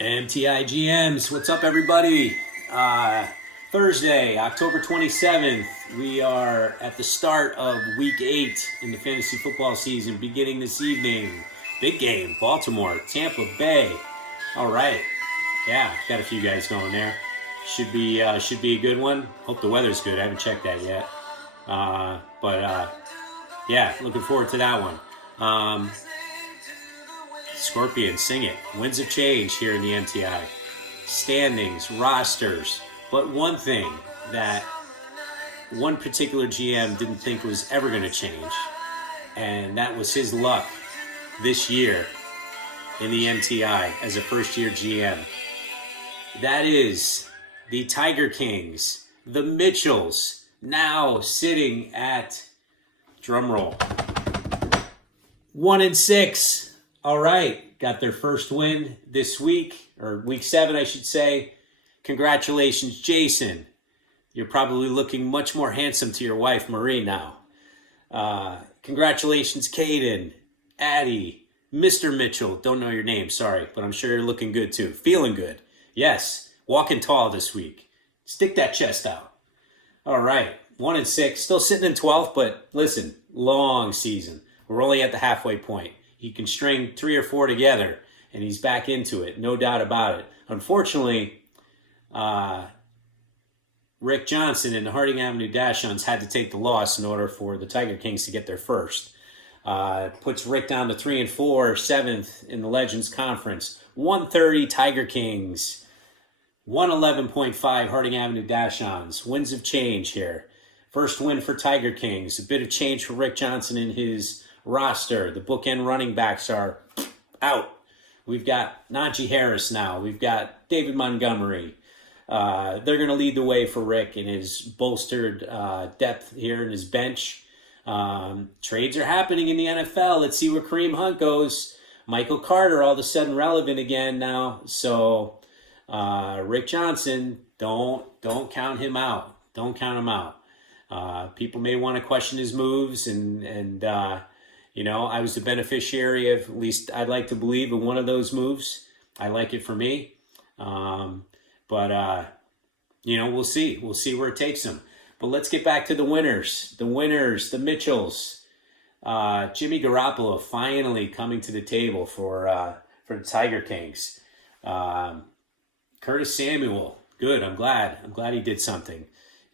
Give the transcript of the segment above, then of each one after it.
MTI GMs, what's up, everybody? Thursday, October 27th, we are at the start of week 8 in the fantasy football season, beginning this evening. Big game, Baltimore, Tampa Bay. All right, yeah, got a few guys going there. Should be a good one. Hope the weather's good. I haven't checked that yet, but yeah, looking forward to that one. Scorpion, sing it. Winds of change here in the MTI. Standings, rosters. But one thing that one particular GM didn't think was ever going to change, and that was his luck this year in the MTI as a first-year GM. That is the Tiger Kings, the Mitchells, now sitting at, drumroll, 1-6. All right, got their first win this week, or week 7, I should say. Congratulations, Jason. You're probably looking much more handsome to your wife, Marie, now. Congratulations, Caden, Addie, Mr. Mitchell. Don't know your name, sorry, but I'm sure you're looking good too. Feeling good. Yes, walking tall this week. Stick that chest out. All right, 1-6, still sitting in 12th, but listen, long season. We're only at the halfway point. He can string 3 or 4 together, and he's back into it, no doubt about it. Unfortunately, Rick Johnson and the Harding Avenue Dachshunds had to take the loss in order for the Tiger Kings to get their first. Puts Rick down to 3-4, 7th in the Legends Conference. 130 Tiger Kings, 111.5 Harding Avenue Dachshunds. Winds of change here. First win for Tiger Kings. A bit of change for Rick Johnson in his roster. The bookend running backs are out. We've got Najee Harris now. We've got David Montgomery. They're going to lead the way for Rick in his bolstered depth here in his bench. Trades are happening in the NFL. Let's see where Kareem Hunt goes. Michael Carter all of a sudden relevant again now. So Rick Johnson, don't count him out. Don't count him out. People may want to question his moves, and you know, I was the beneficiary of, at least I'd like to believe, in one of those moves. I like it for me. But you know, we'll see. We'll see where it takes him. But let's get back to the winners. The winners, the Mitchells. Jimmy Garoppolo finally coming to the table for the Tiger Kings. Curtis Samuel, good. I'm glad he did something.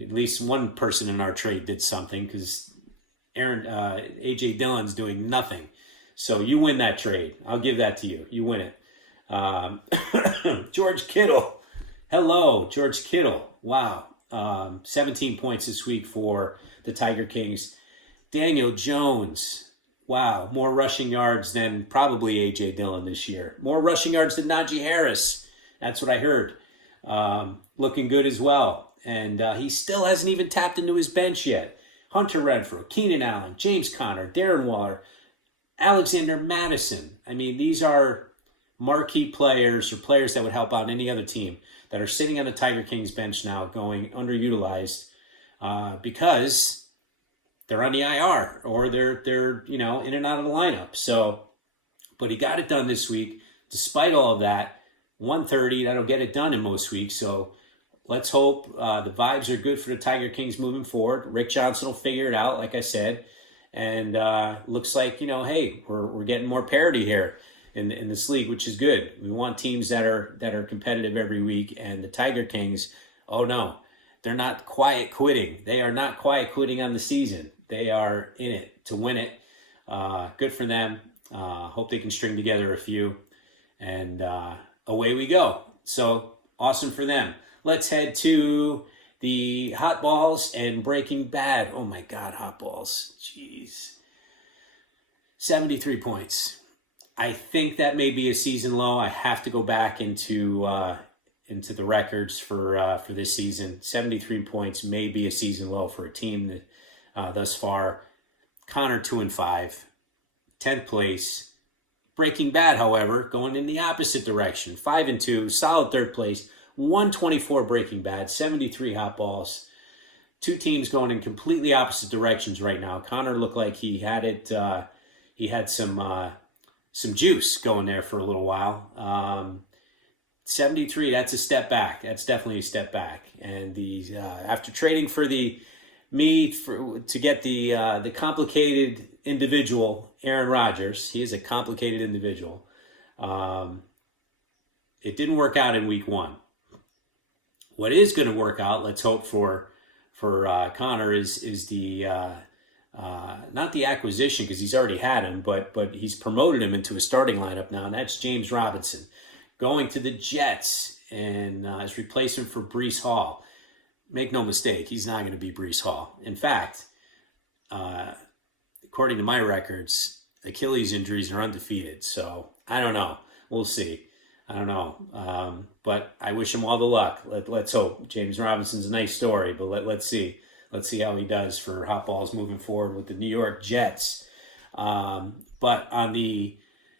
At least one person in our trade did something, because A.J. Dillon's doing nothing. So you win that trade. I'll give that to you. You win it. George Kittle. Hello, George Kittle. Wow. 17 points this week for the Tiger Kings. Daniel Jones. Wow. More rushing yards than probably A.J. Dillon this year. More rushing yards than Najee Harris. That's what I heard. Looking good as well. And he still hasn't even tapped into his bench yet. Hunter Renfrow, Keenan Allen, James Conner, Darren Waller, Alexander Madison. I mean, these are marquee players, or players that would help out any other team, that are sitting on the Tiger Kings bench now, going underutilized because they're on the IR, or they're you know, in and out of the lineup. So, but he got it done this week, despite all of that. 130, that'll get it done in most weeks. So let's hope the vibes are good for the Tiger Kings moving forward. Rick Johnson will figure it out, like I said. And looks like, you know, hey, we're getting more parity here in this league, which is good. We want teams that are competitive every week. And the Tiger Kings, oh no, they're not quiet quitting. They are not quiet quitting on the season. They are in it to win it. Good for them. Hope they can string together a few. And away we go. So awesome for them. Let's head to the Hot Balls and Breaking Bad. Oh my God, Hot Balls. Jeez. 73 points. I think that may be a season low. I have to go back into the records for this season. 73 points may be a season low for a team that thus far. Connor 2-5, 10th place. Breaking Bad, however, going in the opposite direction. 5-2, solid 3rd place. 124 Breaking Bad, 73 Hot Balls. Two teams going in completely opposite directions right now. Connor looked like he had it. He had some juice going there for a little while. 73, that's a step back. That's definitely a step back. And the after trading for to get the complicated individual, Aaron Rodgers, he is a complicated individual. It didn't work out in week 1. What is going to work out, let's hope for Connor, is the not the acquisition, because he's already had him, but he's promoted him into a starting lineup now, and that's James Robinson going to the Jets and as replacement for Breece Hall. Make no mistake, he's not going to be Breece Hall. In fact, according to my records, Achilles injuries are undefeated. So I don't know. We'll see. I don't know. But I wish him all the luck. Let's hope. James Robinson's a nice story, but let's see. Let's see how he does for hot balls moving forward with the New York Jets. But on the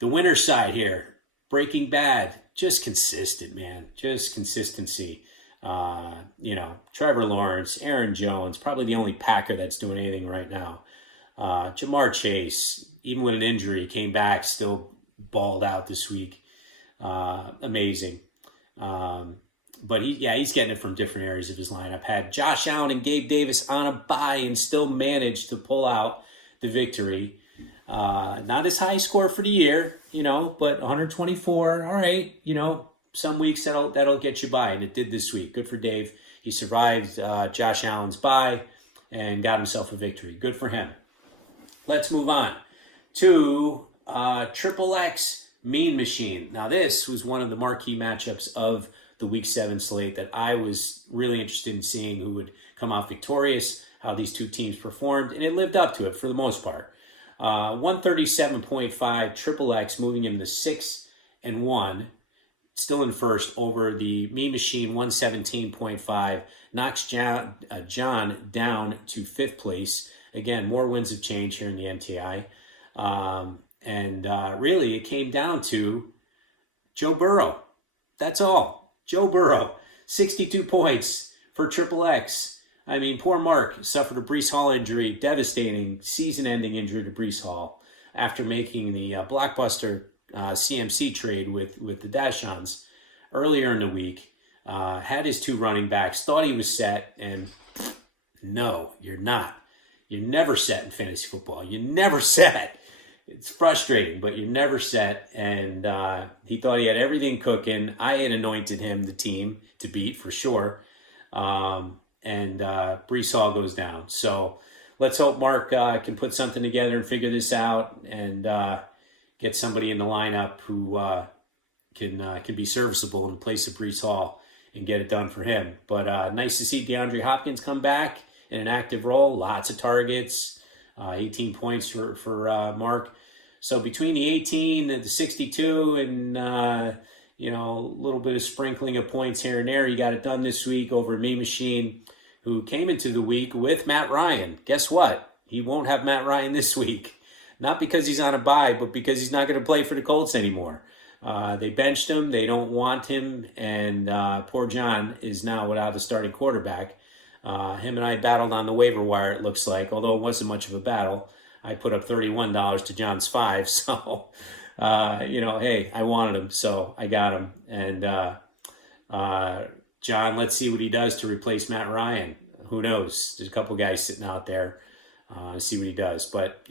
winner's side here, Breaking Bad, just consistent, man. Just consistency. Trevor Lawrence, Aaron Jones, probably the only Packer that's doing anything right now. Jamar Chase, even with an injury, came back, still balled out this week. Amazing. But he's getting it from different areas of his lineup. Had Josh Allen and Gabe Davis on a bye and still managed to pull out the victory. Not his high score for the year, but 124. All right, some weeks that'll get you by, and it did this week. Good for Dave. He survived Josh Allen's bye and got himself a victory. Good for him. Let's move on to Triple X Mean Machine. Now, this was one of the marquee matchups of the Week 7 slate that I was really interested in seeing who would come out victorious, how these two teams performed, and it lived up to it for the most part. 137.5, Triple X moving him to 6-1, still in first over the Mean Machine, 117.5, knocks John down to 5th place. Again, more wins of change here in the MTI. Really, it came down to Joe Burrow. That's all. Joe Burrow, 62 points for Triple X. I mean, poor Mark suffered a Breece Hall injury, devastating season-ending injury to Breece Hall after making the blockbuster CMC trade with the Dashons earlier in the week. Had his 2 running backs, thought he was set, and no, you're not. You're never set in fantasy football. You're never set. It's frustrating, but you're never set. And he thought he had everything cooking. I had anointed him the team to beat for sure. Breece Hall goes down. So let's hope Mark can put something together and figure this out and get somebody in the lineup who can be serviceable in place of Breece Hall and get it done for him. But nice to see DeAndre Hopkins come back in an active role. Lots of targets, 18 points for Mark. So between the 18 and the 62 and, a little bit of sprinkling of points here and there, he got it done this week over Mean Machine, who came into the week with Matt Ryan. Guess what? He won't have Matt Ryan this week. Not because he's on a bye, but because he's not going to play for the Colts anymore. They benched him. They don't want him. And poor John is now without a starting quarterback. Him and I battled on the waiver wire, it looks like, although it wasn't much of a battle. I put up $31 to John's $5. So, hey, I wanted him, so I got him. And John, let's see what he does to replace Matt Ryan. Who knows? There's a couple guys sitting out there. See what he does. But,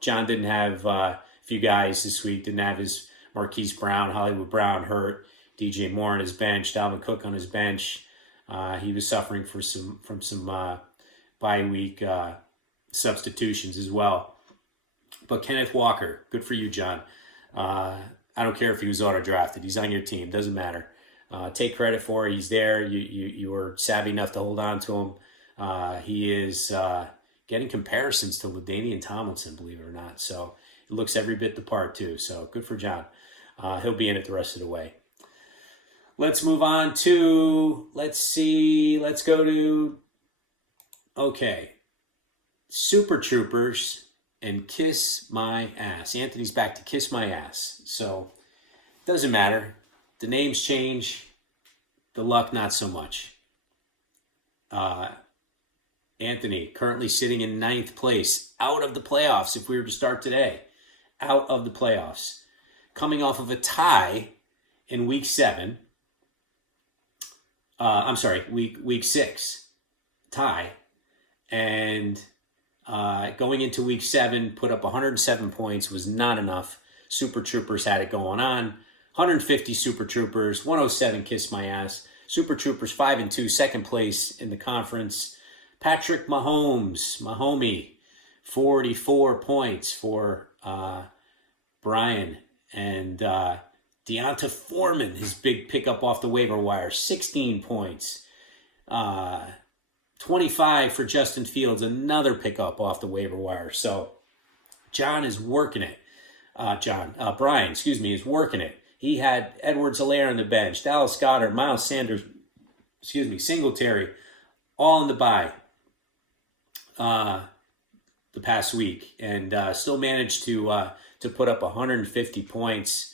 John didn't have a few guys this week. Didn't have his Marquise Brown, Hollywood Brown hurt. DJ Moore on his bench. Dalvin Cook on his bench. He was suffering from some bye week substitutions as well. But Kenneth Walker, good for you, John. I don't care if he was auto-drafted. He's on your team. Doesn't matter. Take credit for it. He's there. You were savvy enough to hold on to him. He is getting comparisons to LaDainian Tomlinson, believe it or not. So it looks every bit the part, too. So good for John. He'll be in it the rest of the way. Let's move on to, Super Troopers and Kiss My Ass. Anthony's back to Kiss My Ass. So, doesn't matter. The names change. The luck, not so much. Anthony, currently sitting in 9th place, out of the playoffs if we were to start today. Out of the playoffs. Coming off of a tie in Week 7 I'm sorry, week 6 tie, and going into week 7, put up 107 points, was not enough. Super Troopers had it going on. 150 Super Troopers, 107 Kiss My Ass. Super Troopers 5-2, second place in the conference. Patrick Mahomes, my homie, 44 points for Brian. And Deonta Foreman, his big pickup off the waiver wire, 16 points. 25 for Justin Fields, another pickup off the waiver wire. So John is working it. Brian, is working it. He had Edwards-Helaire on the bench, Dallas Goedert, Miles Sanders, Singletary, all in the bye the past week, and still managed to put up 150 points.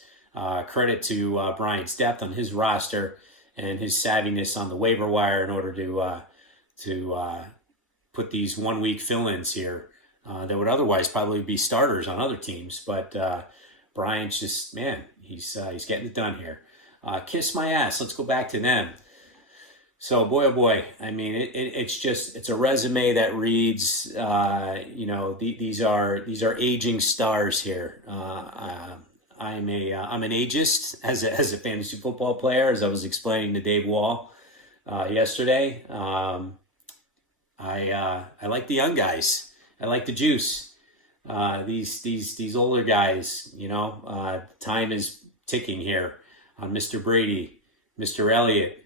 Credit to Brian's depth on his roster and his savviness on the waiver wire in order to put these 1 week fill-ins here that would otherwise probably be starters on other teams. But Brian's just, man, he's getting it done here. Kiss My Ass. Let's go back to them. So boy, oh boy, I mean, it's a resume that reads, these are aging stars here. I'm an ageist as a fantasy football player, as I was explaining to Dave Wall yesterday. I like the young guys. I like the juice. These older guys, time is ticking here on Mr. Brady, Mr. Elliott,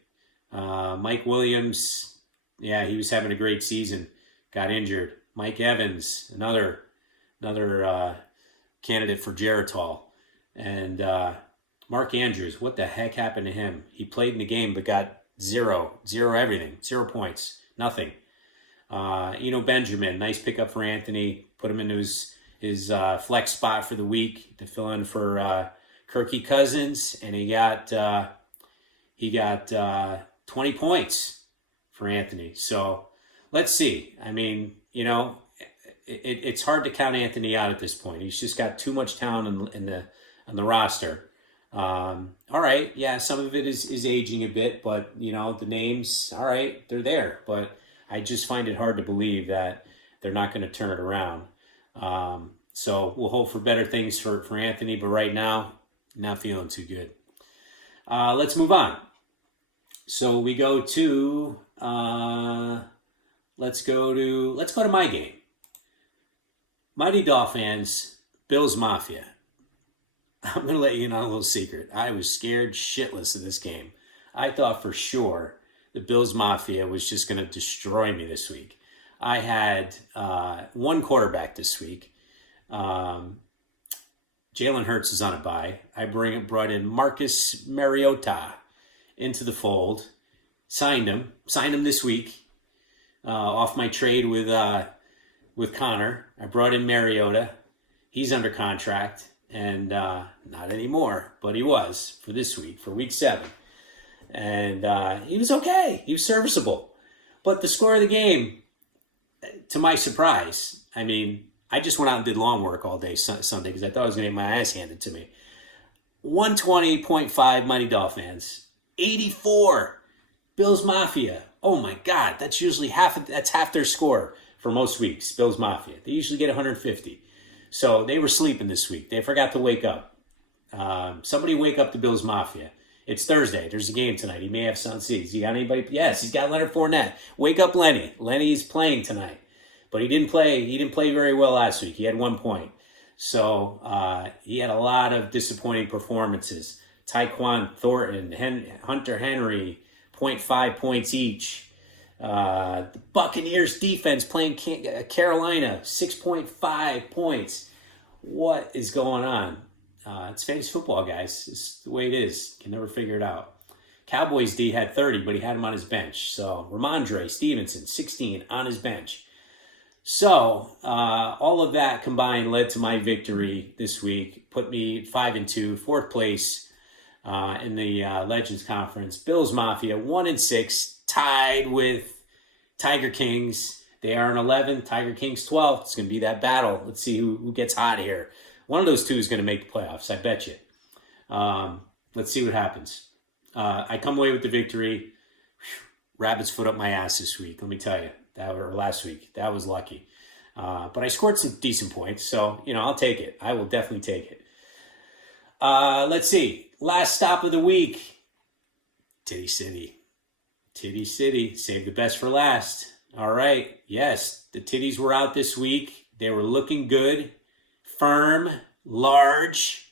Mike Williams. Yeah, he was having a great season. Got injured. Mike Evans, another candidate for Geritol. And Mark Andrews, what the heck happened to him? He played in the game but got zero everything, 0 points, nothing. Benjamin, nice pickup for Anthony. Put him into his flex spot for the week to fill in for Kirky Cousins, and he got 20 points for Anthony. So let's see. I mean, it's hard to count Anthony out at this point. He's just got too much talent on the roster. All right, yeah, some of it is aging a bit, but the names, all right, they're there, but I just find it hard to believe that they're not going to turn it around. So we'll hope for better things for Anthony, but right now, not feeling too good. Let's move on. So we go to let's go to my game. Mighty Dolphins, Bills Mafia. I'm going to let you in on a little secret. I was scared shitless of this game. I thought for sure the Bills Mafia was just going to destroy me this week. I had one quarterback this week. Jalen Hurts is on a bye. I brought in Marcus Mariota into the fold. Signed him this week off my trade with Connor. I brought in Mariota. He's under contract, and not anymore, but he was for this week, for week 7. And he was okay. He was serviceable. But the score of the game, to my surprise, I mean, I just went out and did lawn work all day Sunday because I thought I was going to get my ass handed to me. 120.5 Mighty Dolphins. 84 Bills Mafia. Oh my God, that's usually half their score for most weeks, Bills Mafia. They usually get 150. So they were sleeping this week. They forgot to wake up. Somebody wake up the Bills Mafia. It's Thursday. There's a game tonight. He may have some seeds. You got anybody? Yes, he's got Leonard Fournette. Wake up Lenny. Lenny's playing tonight. But he didn't play very well last week. He had 1 point. So he had a lot of disappointing performances. Tyquan Thornton, Hunter Henry, 0.5 points each. The Buccaneers defense playing Carolina, 6.5 points. What is going on? It's fantasy football, guys. It's the way it is. Can never figure it out. Cowboys D had 30, but he had him on his bench. So Ramondre Stevenson, 16 on his bench. So all of that combined led to my victory this week. Put me 5-2, fourth place in the Legends Conference. Bills Mafia 1-6, tied with Tiger Kings. They are in 11th. Tiger Kings 12th. It's going to be that battle. Let's see who gets hot here. One of those two is going to make the playoffs. I bet you. Let's see what happens. I come away with the victory. rabbit's foot up my ass this week. Let me tell you, or last week, that was lucky. But I scored some decent points, so I'll take it. I will definitely take it. Let's see. Last stop of the week, Titty City. Titty City, save the best for last. All right, yes, the titties were out this week. They were looking good, firm, large.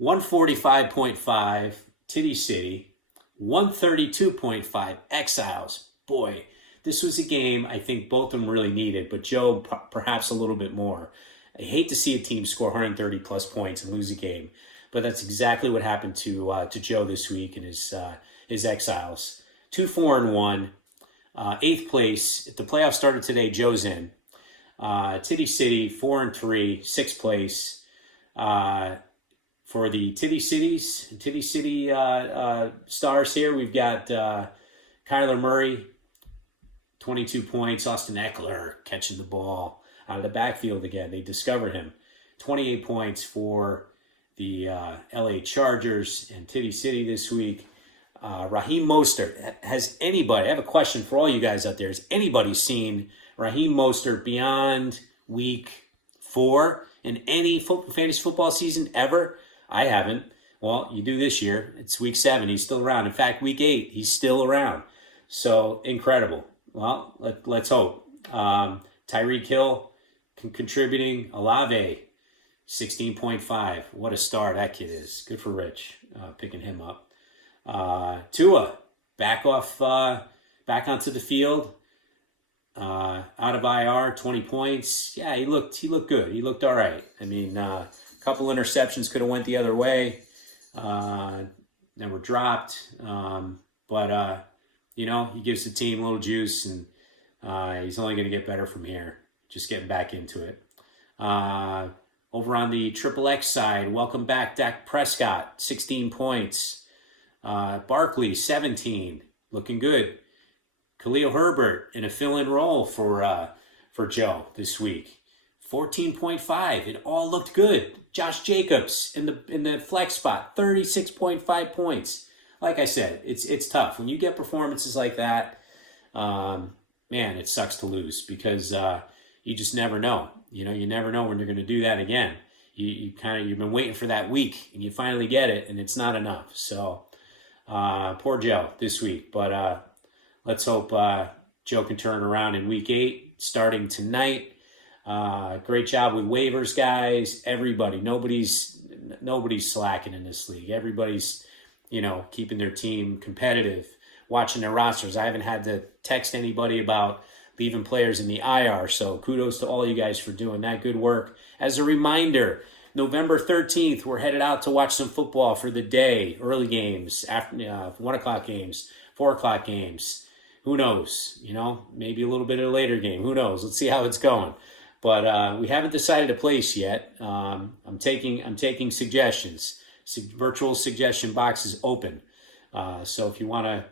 145.5, Titty City. 132.5, Exiles. Boy, this was a game I think both of them really needed, but Joe perhaps a little bit more. I hate to see a team score 130 plus points and lose a game, but that's exactly what happened to Joe this week and his Exiles. 2-4-1, 8th place. If the playoffs started today, Joe's in. Titty City 4-3, 6th place. For the Titty City stars here, we've got Kyler Murray, 22 points. Austin Eckler catching the ball out of the backfield again. They discovered him. 28 points for the LA Chargers and Titty City this week. Raheem Mostert. Has anybody, I have a question for all you guys out there. Has anybody seen Raheem Mostert beyond week 4 in any fantasy football season ever? I haven't. Well, you do this year. It's week 7. He's still around. In fact, week 8, he's still around. So, incredible. Well, let's hope. Tyreek Hill contributing. Olave, 16.5. What a star that kid is. Good for Rich picking him up. Tua, back onto the field. Out of IR, 20 points. Yeah, he looked good. He looked all right. I mean, couple interceptions could have went the other way. That were dropped. But he gives the team a little juice, and he's only going to get better from here. Just getting back into it. Over on the Triple X side, welcome back Dak Prescott, 16 points. Barkley, 17, looking good. Khalil Herbert in a fill-in role for Joe this week. 14.5. It all looked good. Josh Jacobs in the flex spot, 36.5 points. Like I said, it's tough when you get performances like that. Man, it sucks to lose because you just never know. You never know when you're going to do that again. You've been waiting for that week, and you finally get it, and it's not enough. So poor Joe this week, but let's hope Joe can turn around in week 8, starting tonight. Great job with waivers, guys. Everybody, nobody's slacking in this league. Everybody's, keeping their team competitive, watching their rosters. I haven't had to text anybody about leaving players in the IR, so kudos to all you guys for doing that good work. As a reminder, November 13th, we're headed out to watch some football for the day, early games, after 1 o'clock games, 4 o'clock games. Who knows? Maybe a little bit of a later game. Who knows? Let's see how it's going. But we haven't decided a place yet. I'm taking suggestions. Virtual suggestion box is open. So if you want to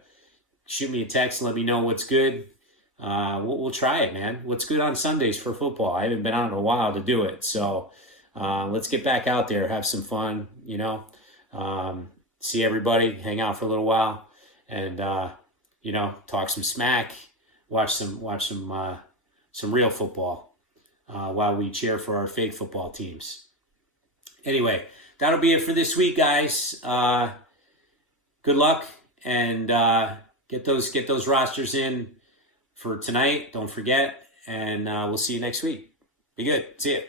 shoot me a text and let me know what's good, we'll try it, man. What's good on Sundays for football? I haven't been out in a while to do it. So let's get back out there, have some fun, see everybody, hang out for a little while, and, talk some smack, watch some real football. While we cheer for our fake football teams. Anyway, that'll be it for this week, guys. Good luck, and get those rosters in for tonight. Don't forget, and we'll see you next week. Be good. See ya.